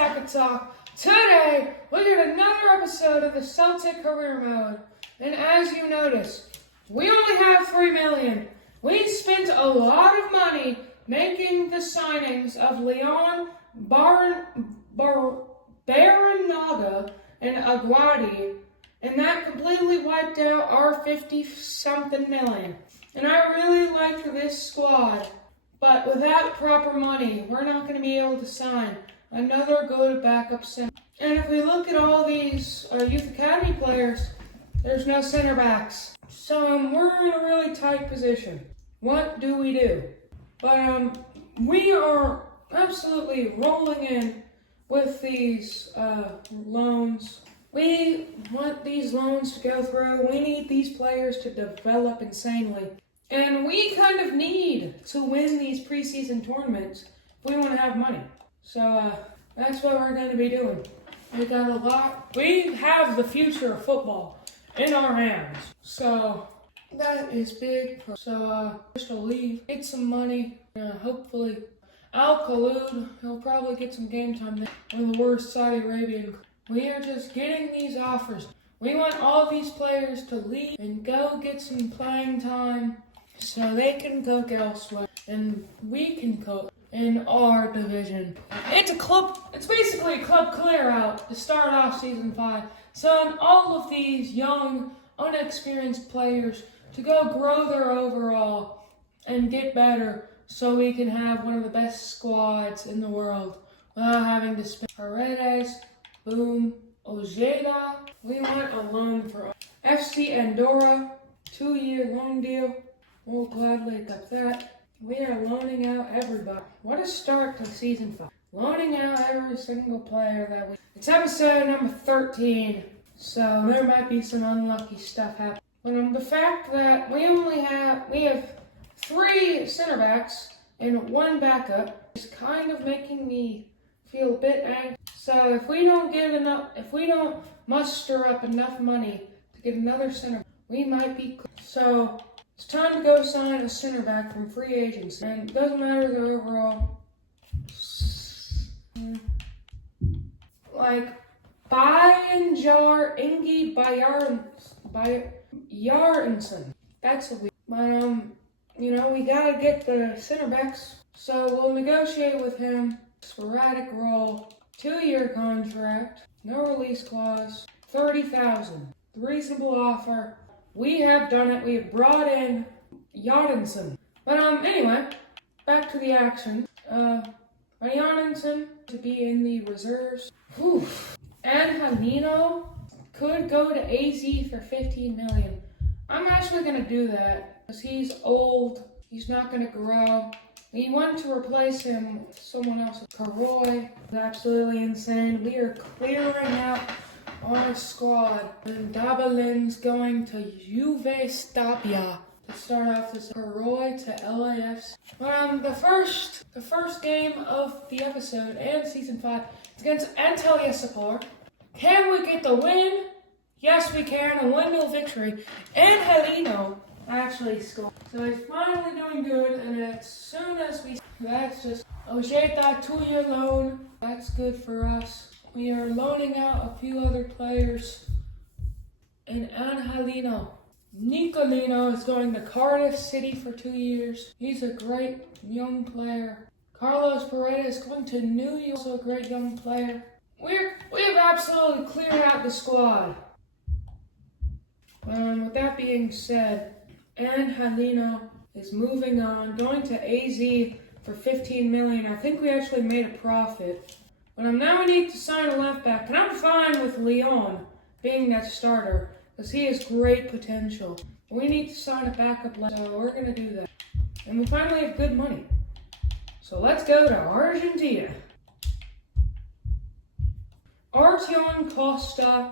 Soccer Talk. Today, we got another episode of the Celtic Career Mode. And as you notice, we only have $3 million. We spent a lot of money making the signings of Leon, Baranaga, and Aguadi, and that completely wiped out our 50-something million. And I really like this squad, but without proper money, we're not going to be able to sign another good backup center. And if we look at all these youth academy players, there's no center backs. So we're in a really tight position. What do we do? But we are absolutely rolling in with these loans. We want these loans to go through. We need these players to develop insanely. And we kind of need to win these preseason tournaments if we want to have money. So that's what we're going to be doing. We got a lot. We have the future of football in our hands. So that is big. So just to leave, get some money. Hopefully Al Khalud, he'll probably get some game time there. One of the worst Saudi Arabian. We are just getting these offers. We want all these players to leave and go get some playing time so they can cook elsewhere and we can cook in our division. It's basically a club clear out to start off season 5. So all of these young, unexperienced players to go grow their overall and get better so we can have one of the best squads in the world without having to spend Paredes, Boom, Ojeda. We want a loan for FC Andorra, 2-year loan deal. We'll gladly accept that. We are loaning out everybody. What a start to season 5. Loaning out every single player that we... It's episode number 13, so there might be some unlucky stuff happening. But the fact that we have 3 center backs and 1 backup is kind of making me feel a bit anxious. So if we don't muster up enough money to get another center, we might be. So it's time to go sign a center back from free agents, and it doesn't matter their overall. Like Bayanjar Ingi Bayarenson. That's a week. But we gotta get the center backs. So we'll negotiate with him. Sporadic role, 2-year contract, no release clause, $30,000. Reasonable offer. We have done it. We have brought in Jorgensen. But anyway, back to the action. Jorgensen to be in the reserves. And Halino could go to AZ for $15 million. I'm actually gonna do that because he's old. He's not gonna grow. We want to replace him with someone else. Karoy is absolutely insane. We are clearing out our squad. And Dabalin's going to Juve Stabia to start off this Karoy to LAFC. But the first game of the episode and season 5 is against Antalyaspor. Can we get the win? Yes, we can. A 1-0 victory. And Helino actually scored. So he's finally doing good, and as soon as that's just Ojeda 2-year loan. That's good for us. We are loaning out a few other players. And Angelino Nicolino is going to Cardiff City for 2 years. He's a great young player. Carlos Paredes is going to New York, also a great young player. We have absolutely cleared out the squad. With that being said, Angelino is moving on, going to AZ for $15 million. I think we actually made a profit. But now we need to sign a left back. And I'm fine with Leon being that starter, because he has great potential. We need to sign a backup left, so we're going to do that. And we finally have good money. So let's go to Argentina. Artion Costa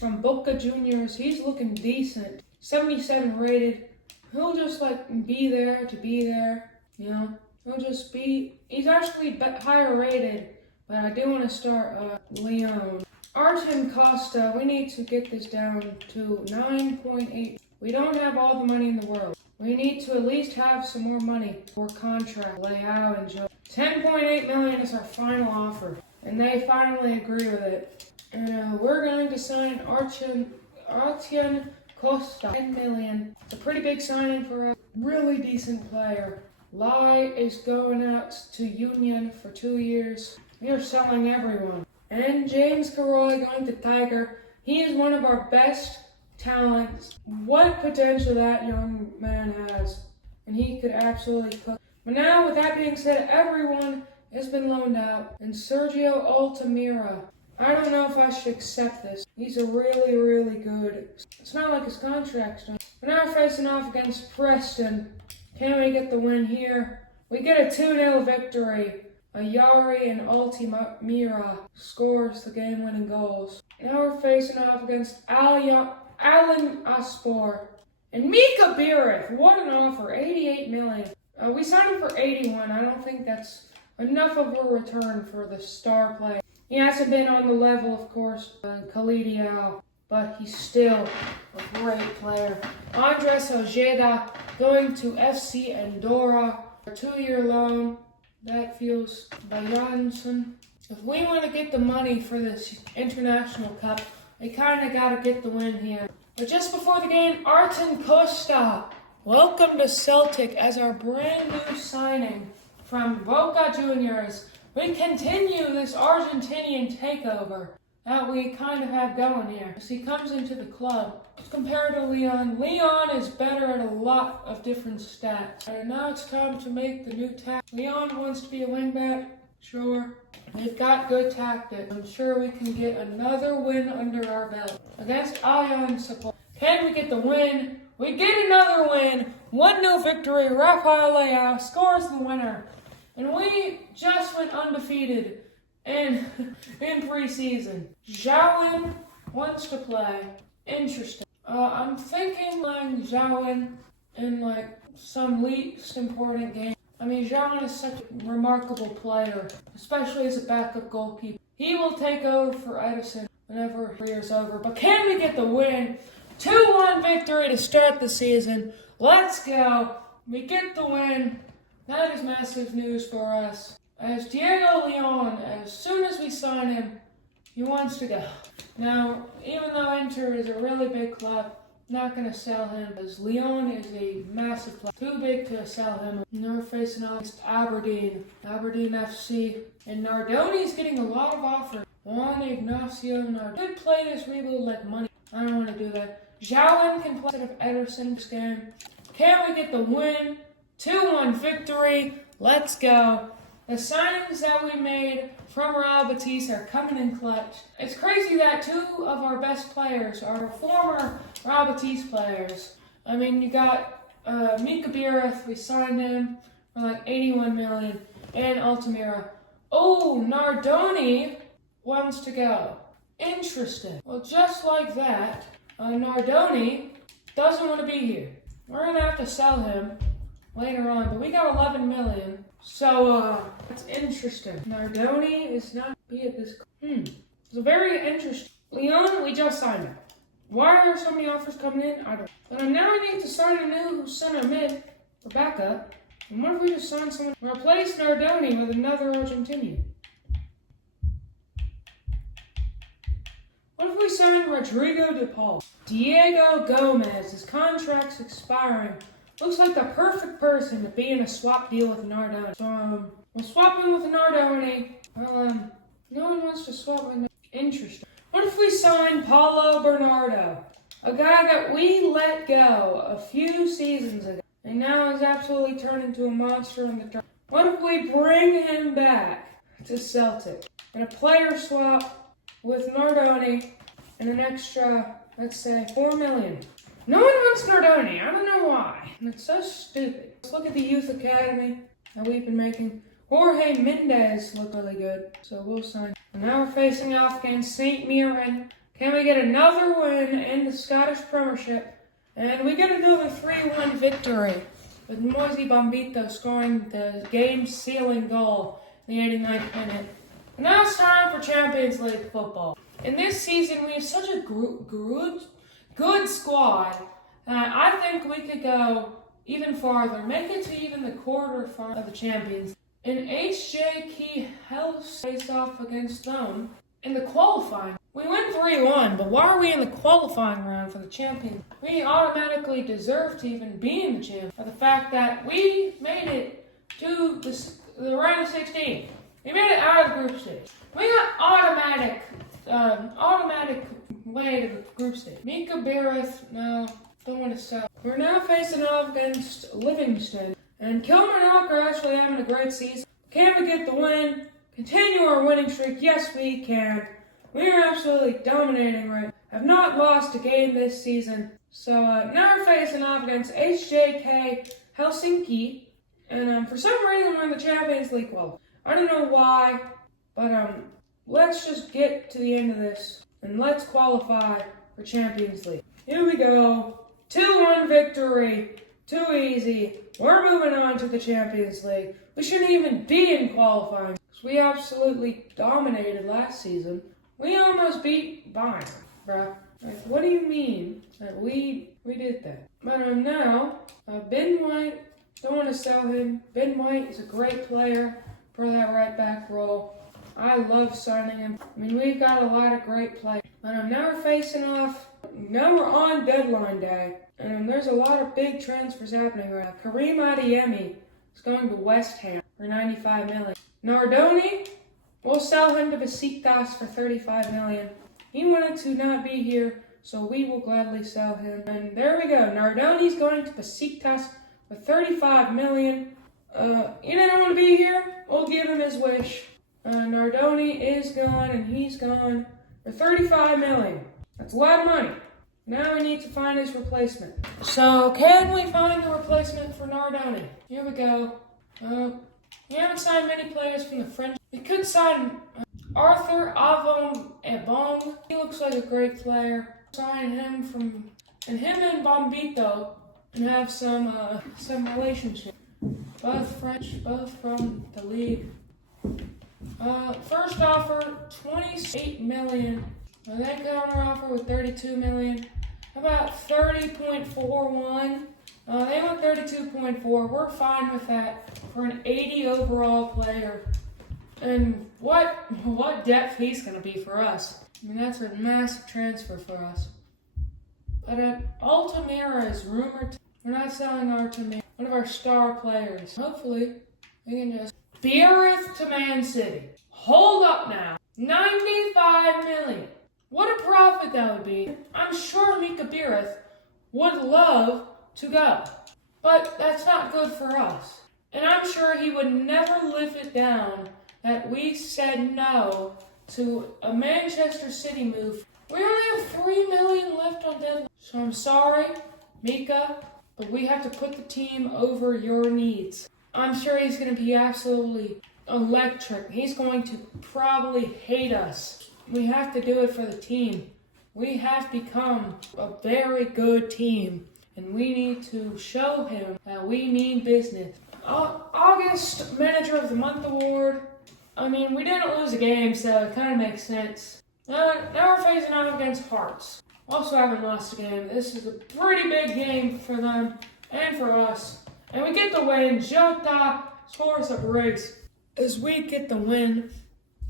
from Boca Juniors. He's looking decent. 77 rated. He'll just be there to be there, He'll just be. He's actually higher rated, but I do want to start Leon. Artem Costa. We need to get this down to 9.8. We don't have all the money in the world. We need to at least have some more money for contract. Leao and Joe. $10.8 million is our final offer. and they finally agree with it. And we're going to sign Artyom Costa, 10 million. It's a pretty big signing for a really decent player. Lai is going out to Union for 2 years. We are selling everyone. And James Carroll going to Tiger. He is one of our best talents. What potential that young man has. And he could absolutely cook. But now, with that being said, everyone has been loaned out. And Sergio Altamira. I don't know if I should accept this. He's a really, really good. It's not like his contract's done. But now we're facing off against Preston. Can we get the win here? We get a 2-0 victory. Yari and Altamira scores the game-winning goals. Now we're facing off against Alan Aspor. And Mika Birith, what an offer, 88 million. We signed him for 81. I don't think that's enough of a return for the star player. He hasn't been on the level, of course, Khalid, but he's still a great player. Andres Ojeda going to FC Andorra, a 2-year loan. That feels by Janssen. If we want to get the money for this international cup, we kind of got to get the win here. But just before the game, Artyom Costa. Welcome to Celtic as our brand new signing from Boca Juniors. We continue this Argentinian takeover that we kind of have going here. As he comes into the club, compared to Leon, Leon is better at a lot of different stats. And now it's time to make the new tactic. Leon wants to be a wingback, sure. They've got good tactics. I'm sure we can get another win under our belt. Against Allianz Support. Can we get the win? We get another win. 1-0 victory. Rafael Leao scores the winner. And we just went undefeated in preseason. Zhao wants to play. Interesting. I'm thinking playing Zhao in some least important game. I mean, Zhao is such a remarkable player, especially as a backup goalkeeper. He will take over for Edison whenever the year's over. But can we get the win? 2-1 victory to start the season. Let's go. We get the win. That is massive news for us. As Diego Leon, as soon as we sign him, he wants to go. Now, even though Inter is a really big club, not going to sell him, as Leon is a massive club. Too big to sell him. Now we're facing off against Aberdeen FC. And Nardoni's getting a lot of offers. Juan Ignacio Nardoni could play this reboot like money. I don't want to do that. Zhao can play instead of Ederson this game. Can we get the win? 2-1 victory. Let's go. The signings that we made from Real Betis are coming in clutch. It's crazy that 2 of our best players are former Real Betis players. I mean, you got Mika Birith, we signed him for 81 million, and Altamira. Oh, Nardoni wants to go. Interesting. Well, just like that, Nardoni doesn't want to be here. We're going to have to sell him later on, but we got 11 million. So, that's interesting. Nardoni is not be at this. It's very interesting. Leon, we just signed him. Why are so many offers coming in? I don't know. But now I need to sign a new center mid for backup. And what if we just sign someone? Replace Nardoni with another Argentinian. What if we sign Rodrigo de Paul? Diego Gomez, his contract's expiring. Looks like the perfect person to be in a swap deal with Nardoni. So, we'll swap him with Nardoni. Well, no one wants to swap with Nardoni. Interesting. What if we sign Paulo Bernardo? A guy that we let go a few seasons ago. And now is absolutely turned into a monster in the turn. What if we bring him back to Celtic? And a player swap with Nardoni and an extra, let's say, 4 million. No one wants Nardoni. I don't know why. And it's so stupid. Let's look at the youth academy that we've been making. Jorge Mendes looked really good, so we'll sign. And now we're facing off against St. Mirren. Can we get another win in the Scottish Premiership? And we get another 3-1 victory with Moisey Bombito scoring the game-sealing goal in the 89th minute. And now it's time for Champions League football. In this season, we have such a good squad. I think we could go even farther, make it to even the quarterfinal of the Champions. in HJK Health face off against them in the qualifying. We went 3-1, but why are we in the qualifying round for the champion? We automatically deserve to even be in the champion for the fact that we made it to the round of 16. We made it out of the group stage. We got automatic way to the group stage. Mika Bereth, no, don't want to sell. We're now facing off against Livingston, and Kilmarnock are actually having a great season. Can we get the win? Continue our winning streak? Yes, we can. We are absolutely dominating right now. Have not lost a game this season. So now we're facing off against HJK Helsinki, and for some reason we're in the Champions League club. I don't know why, but let's just get to the end of this and let's qualify for Champions League. Here we go. 2-1 victory. Too easy. We're moving on to the Champions League. We shouldn't even be in qualifying because we absolutely dominated last season. We almost beat Bayern, bruh. Like, what do you mean that we did that? But now, Ben White, don't want to sell him. Ben White is a great player for that right back role. I love signing him. I mean, we've got a lot of great players. But now we're facing off. Now we're on deadline day. And there's a lot of big transfers happening right now. Karim Adeyemi is going to West Ham for $95 million. Nardoni, we'll sell him to Besiktas for $35 million. He wanted to not be here, so we will gladly sell him. And there we go. Nardoni's going to Besiktas for $35 million. He didn't want to be here. We'll give him his wish. Nardoni is gone, and he's gone for $35 million. That's a lot of money. Now we need to find his replacement. So, can we find a replacement for Nardoni? Here we go. We haven't signed many players from the French. We could sign Arthur Avon Ebong. He looks like a great player. Sign him and Bombito, and have some relationship. Both French, both from the league. First offer, $28 million. They counter offer with $32 million. How about 30.41? They want 32.4. We're fine with that for an 80 overall player. And what depth he's going to be for us. I mean, that's a massive transfer for us. But Altamira is rumored to... We're not selling Altamira, one of our star players. Hopefully, we can just... Bereth to Man City. Hold up now. $95 million. What a profit that would be. I'm sure Mika Bereth would love to go. But that's not good for us. And I'm sure he would never live it down that we said no to a Manchester City move. We only have $3 million left on deadline. So I'm sorry, Mika, but we have to put the team over your needs. I'm sure he's going to be absolutely electric. He's going to probably hate us. We have to do it for the team. We have become a very good team, and we need to show him that we mean business. August Manager of the Month Award. I mean, we didn't lose a game, so it kind of makes sense. Now we're facing off against Hearts. Also haven't lost a game. This is a pretty big game for them and for us. And we get the win. Jota scores a brace as we get the win.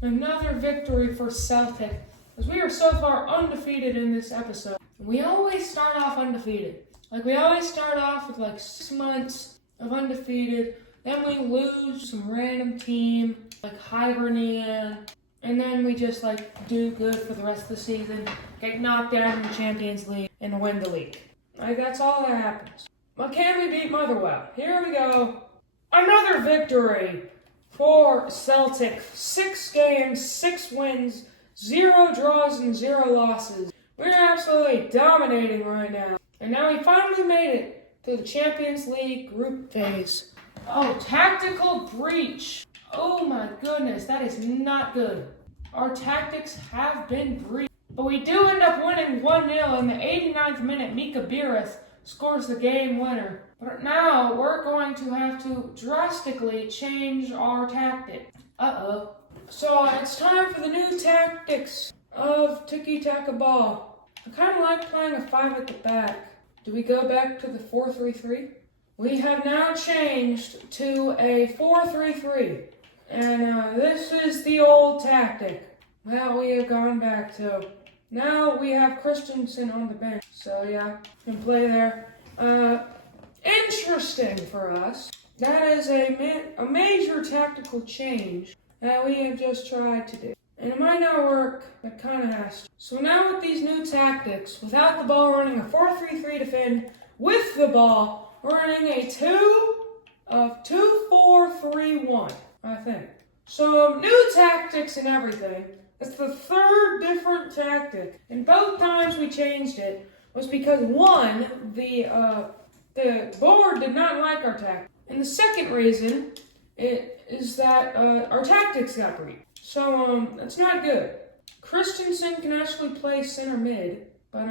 Another victory for Celtic, as we are so far undefeated in this episode. We always start off undefeated. Like, we always start off with like 6 months of undefeated, then we lose some random team, like Hibernian, and then we just like do good for the rest of the season, get knocked out in the Champions League, and win the league. Like, that's all that happens. But can we beat Motherwell? Here we go. Another victory for Celtic. 6 games, 6 wins, 0 draws, and 0 losses. We're absolutely dominating right now. And now we finally made it to the Champions League group phase. Oh, tactical breach. Oh my goodness, that is not good. Our tactics have been breached. But we do end up winning 1-0 in the 89th minute. Mika Bereth scores the game winner. But now we're going to have to drastically change our tactic. Uh-oh. So it's time for the new tactics of tiki-taka ball. I kind of like playing a 5 at the back. Do we go back to the 4-3-3? we have now changed to a 4-3-3. And this is the old tactic that we have gone back to. Now we have Christensen on the bench. So yeah, can play there. Interesting for us. That is a major tactical change that we have just tried to do. And it might not work, it kind of has to. So now with these new tactics, without the ball, running a 4-3-3 defend. With the ball, running a 2-4-3-1, I think. So new tactics and everything. It's the third different tactic. And both times we changed it was because one, the board did not like our tactic. And the second reason is that our tactics got breached. So that's not good. Christensen can actually play center mid, but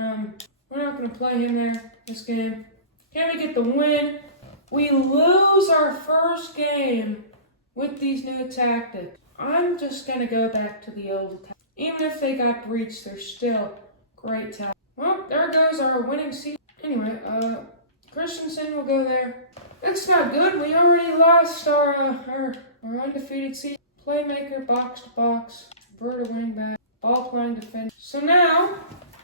we're not going to play him there this game. Can we get the win? We lose our first game with these new tactics. I'm just going to go back to the old tactics. Even if they got breached, they're still great tactics. Well, there goes our winning season. Anyway, Christensen will go there. It's not good. We already lost our undefeated season. Playmaker, box to box, Berta wingback, ball playing defense. So now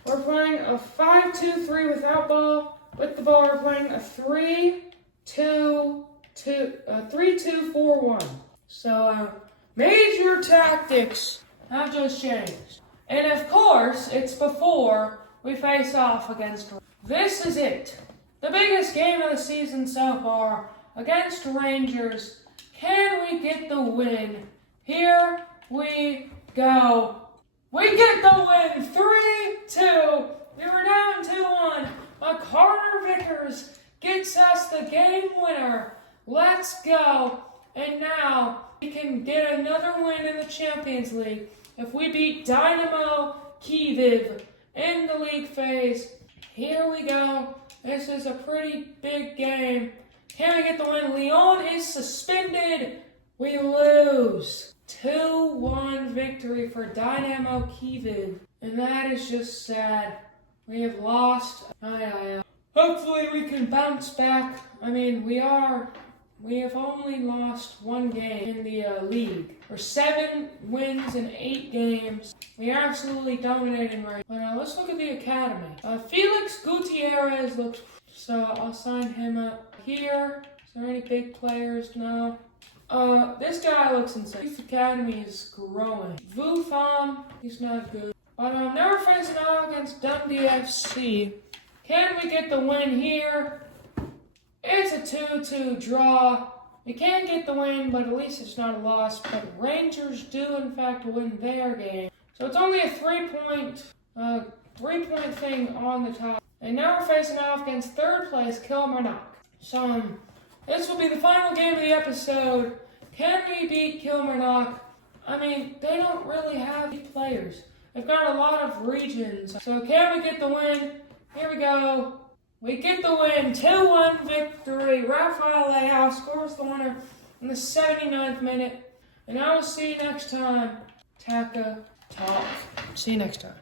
we're playing a 5-2-3 without ball. With the ball, we're playing a 3-2-4-1. So major tactics have just changed. And of course, it's before we face off against. This is it. The biggest game of the season so far against Rangers. Can we get the win? Here we go. We get the win, 3-2. We were down 2-1, but Carter Vickers gets us the game winner. Let's go. And now we can get another win in the Champions League if we beat Dynamo Kyiv in the league phase. Here we go. This is a pretty big game. Can we get the win? Lyon is suspended. We lose. 2-1 victory for Dynamo Kyiv. And that is just sad. We have lost. Hopefully we can bounce back. I mean, we have only lost one game in the league. We're 7 wins in 8 games. We are absolutely dominating right now. But let's look at the academy. Felix Gutierrez looks... So I'll sign him up here. Is there any big players? No. This guy looks insane. Youth Academy is growing. Vu Pham, he's not good. But never facing out against Dundee FC. Can we get the win here? It's a 2-2 draw. We can't get the win, but at least it's not a loss. But Rangers do, in fact, win their game. So it's only a 3-point thing on the top. And now we're facing off against third place, Kilmarnock. So this will be the final game of the episode. Can we beat Kilmarnock? I mean, they don't really have players. They've got a lot of regions. So can we get the win? Here we go. We get the win. 2-1 victory. Rafael Leao scores the winner in the 79th minute. And I will see you next time. Taka Talk. See you next time.